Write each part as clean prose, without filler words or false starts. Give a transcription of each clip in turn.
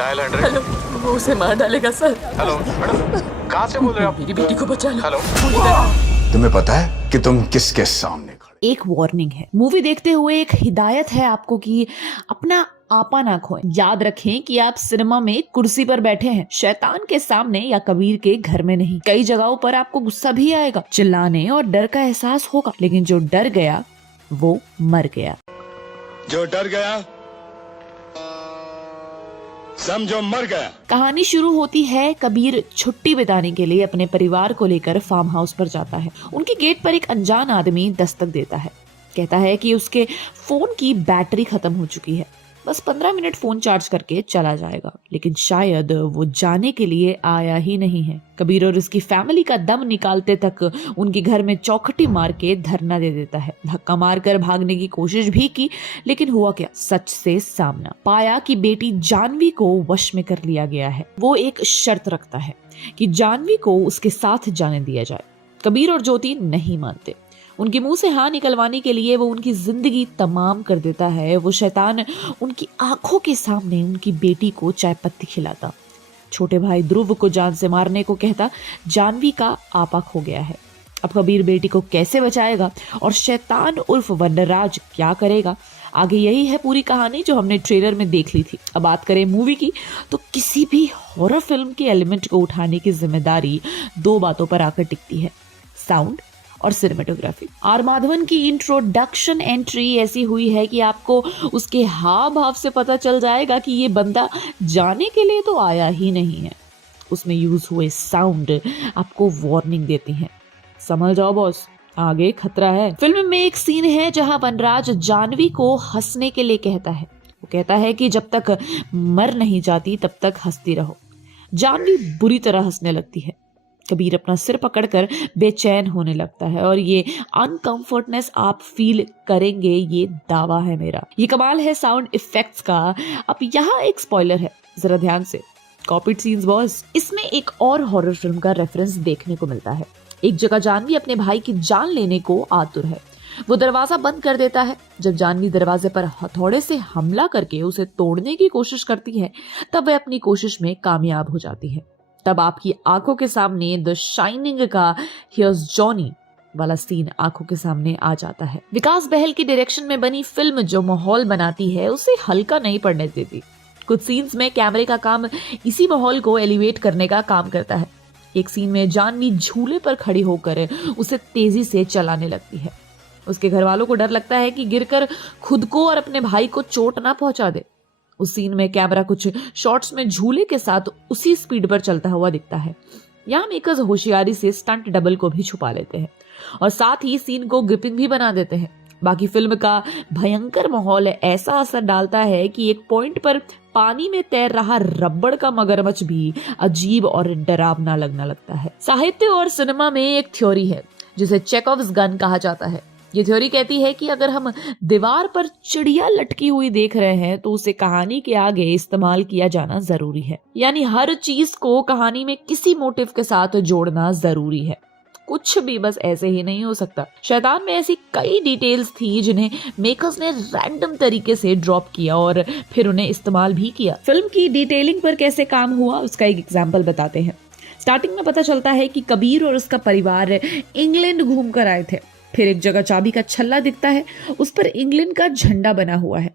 Dial 100। Hello, वो उसे मार डालेगा सर। हेलो मैडम, कहाँ से बोल रहे हो आप? मेरी बेटी को बचा लो। हेलो। तुम्हें पता है कि तुम किसके सामने खड़े? एक वार्निंग है, मूवी देखते हुए एक हिदायत है आपको कि अपना आपा ना खोएं। याद रखें कि आप सिनेमा में कुर्सी पर बैठे हैं, शैतान के सामने या कबीर के घर में नहीं। कई जगहों पर आपको गुस्सा भी आएगा, चिल्लाने और डर का एहसास होगा, लेकिन जो डर गया वो मर गया। जो डर गया समझो मर गया। कहानी शुरू होती है, कबीर छुट्टी बिताने के लिए अपने परिवार को लेकर फार्म हाउस पर जाता है। उनके गेट पर एक अनजान आदमी दस्तक देता है, कहता है कि उसके फोन की बैटरी खत्म हो चुकी है, बस 15 मिनट फोन चार्ज करके चला जाएगा। लेकिन शायद वो जाने के लिए आया ही नहीं है। कबीर और उसकी फैमिली का दम निकालते तक उनके घर में चौखटी मार के धरना दे देता है। धक्का मारकर भागने की कोशिश भी की, लेकिन हुआ क्या? सच से सामना। पाया कि बेटी जानवी को वश में कर लिया गया है। वो एक शर्त रखता है कि जानवी को उसके साथ जाने दिया जाए। कबीर और ज्योति नहीं मानते। उनके मुंह से हाँ निकलवाने के लिए वो उनकी जिंदगी तमाम कर देता है। वो शैतान उनकी आंखों के सामने उनकी बेटी को चाय पत्ती खिलाता, छोटे भाई ध्रुव को जान से मारने को कहता। जानवी का आपा खो गया है। अब कबीर बेटी को कैसे बचाएगा और शैतान उर्फ वनराज क्या करेगा? आगे यही है पूरी कहानी जो हमने ट्रेलर में देख ली थी। अब बात करें मूवी की, तो किसी भी हॉरर फिल्म के एलिमेंट को उठाने की जिम्मेदारी दो बातों पर आकर टिकती है, साउंड और सिनेमेटोग्राफी। आर माधवन की इंट्रोडक्शन एंट्री ऐसी हुई है कि आपको उसके हाव भाव से पता चल जाएगा कि ये बंदा जाने के लिए तो आया ही नहीं है। उसमें यूज हुए साउंड आपको वार्निंग देते हैं, समझ जाओ बॉस, आगे खतरा है। फिल्म में एक सीन है जहां वनराज जानवी को हंसने के लिए कहता है। वो कहता है कि जब तक मर नहीं जाती तब तक हंसती रहो। जानवी बुरी तरह हंसने लगती है। कबीर अपना सिर पकड़कर बेचैन होने लगता है और ये अनकंफर्टनेस आप फील करेंगे, ये दावा है मेरा। ये कमाल है साउंड इफेक्ट्स का। अब यहाँ एक स्पॉइलर है, जरा ध्यान से। Copied scenes boss. इसमें एक और हॉरर फिल्म का रेफरेंस देखने को मिलता है। एक जगह जानवी अपने भाई की जान लेने को आतुर है। वो दरवाजा बंद कर देता है। जब जानवी दरवाजे पर हथौड़े से हमला करके उसे तोड़ने की कोशिश करती है, तब वह अपनी कोशिश में कामयाब हो जाती है। तब आपकी आंखों के सामने द शाइनिंग का हियर्स जॉनी वाला सीन आंखों के सामने आ जाता है। विकास बहल की डायरेक्शन में बनी फिल्म जो माहौल बनाती है उसे हल्का नहीं पड़ने देती। कुछ सीन्स में कैमरे का काम इसी माहौल को एलिवेट करने का काम करता है। एक सीन में जानवी झूले पर खड़ी होकर उसे तेजी से चलाने लगती है। उसके घर वालों को डर लगता है कि गिरकर खुद को और अपने भाई को चोट ना पहुंचा दे। उस सीन में कैमरा कुछ शॉट्स में झूले के साथ उसी स्पीड पर चलता हुआ दिखता है। यहाँ मेकर्स होशियारी से स्टंट डबल को भी छुपा लेते हैं और साथ ही सीन को ग्रिपिंग भी बना देते हैं। बाकी फिल्म का भयंकर माहौल ऐसा असर डालता है कि एक पॉइंट पर पानी में तैर रहा रबड़ का मगरमच्छ भी अजीब और डरावना लगना लगता है। साहित्य और सिनेमा में एक थ्योरी है जिसे चेकॉव्स गन कहा जाता है। ये थ्योरी कहती है कि अगर हम दीवार पर चिड़िया लटकी हुई देख रहे हैं तो उसे कहानी के आगे इस्तेमाल किया जाना जरूरी है। यानी हर चीज को कहानी में किसी मोटिव के साथ जोड़ना जरूरी है, कुछ भी बस ऐसे ही नहीं हो सकता। शैतान में ऐसी कई डिटेल्स थी जिन्हें मेकर्स ने रैंडम तरीके से ड्रॉप किया और फिर उन्हें इस्तेमाल भी किया। फिल्म की डिटेलिंग पर कैसे काम हुआ उसका एक एग्जाम्पल बताते हैं। स्टार्टिंग में पता चलता है कि कबीर और उसका परिवार इंग्लैंड घूम कर आए थे। फिर एक जगह चाबी का छल्ला दिखता है, उस पर इंग्लैंड का झंडा बना हुआ है।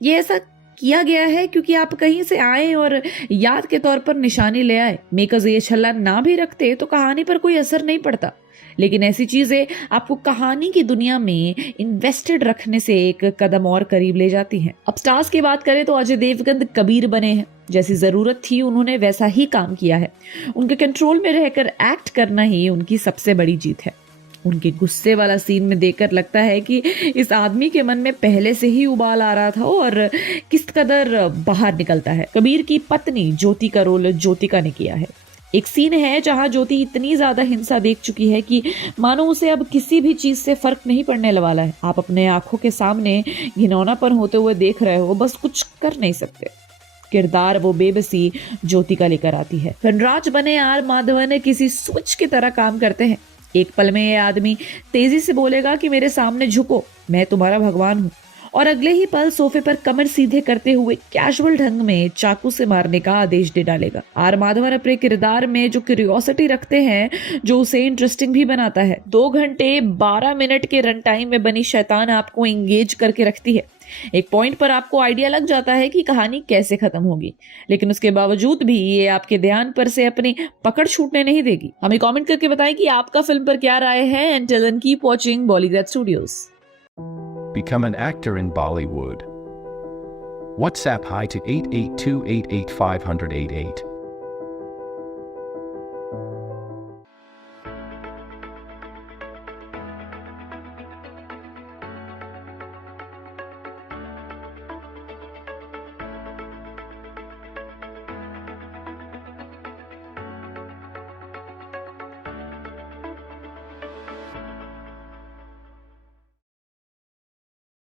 ये ऐसा किया गया है क्योंकि आप कहीं से आए और याद के तौर पर निशानी ले आए। मेकर्स ये छल्ला ना भी रखते तो कहानी पर कोई असर नहीं पड़ता, लेकिन ऐसी चीजें आपको कहानी की दुनिया में इन्वेस्टेड रखने से एक कदम और करीब ले जाती हैं। अब स्टार्स की बात करें तो अजय देवगन कबीर बने हैं। जैसी जरूरत थी उन्होंने वैसा ही काम किया है। उनके कंट्रोल में रहकर एक्ट करना ही उनकी सबसे बड़ी जीत है। उनके गुस्से वाला सीन में देखकर लगता है कि इस आदमी के मन में पहले से ही उबाल आ रहा था और किस कदर बाहर निकलता है। कबीर की पत्नी ज्योति का रोल ज्योतिका ने किया है। एक सीन है जहां ज्योति इतनी ज्यादा हिंसा देख चुकी है कि मानो उसे अब किसी भी चीज से फर्क नहीं पड़ने वाला है। आप अपने आंखों के सामने घिनौनापन होते हुए देख रहे हो, बस कुछ कर नहीं सकते। किरदार वो बेबसी ज्योतिका लेकर आती है। वनराज बने आर माधवन किसी स्विच की तरह काम करते हैं। एक पल में ये आदमी तेजी से बोलेगा कि मेरे सामने झुको, मैं तुम्हारा भगवान हूँ, और अगले ही पल सोफे पर कमर सीधे करते हुए कैजुअल ढंग में चाकू से मारने का आदेश दे डालेगा। आर माधवन अपने किरदार में जो क्यूरियोसिटी रखते हैं, जो उसे इंटरेस्टिंग भी बनाता है। 2 घंटे 12 मिनट के रन टाइम में बनी शैतान आपको एंगेज करके रखती है। एक पॉइंट पर आपको आइडिया लग जाता है कि कहानी कैसे खत्म होगी, लेकिन उसके बावजूद भी ये आपके ध्यान पर से अपनी पकड़ छूटने नहीं देगी। हमें कमेंट करके बताएं कि आपका फिल्म पर क्या राय है। And till then keep watching Bollygrad studios. Become an actor in Bollywood. WhatsApp hi to 8828850088.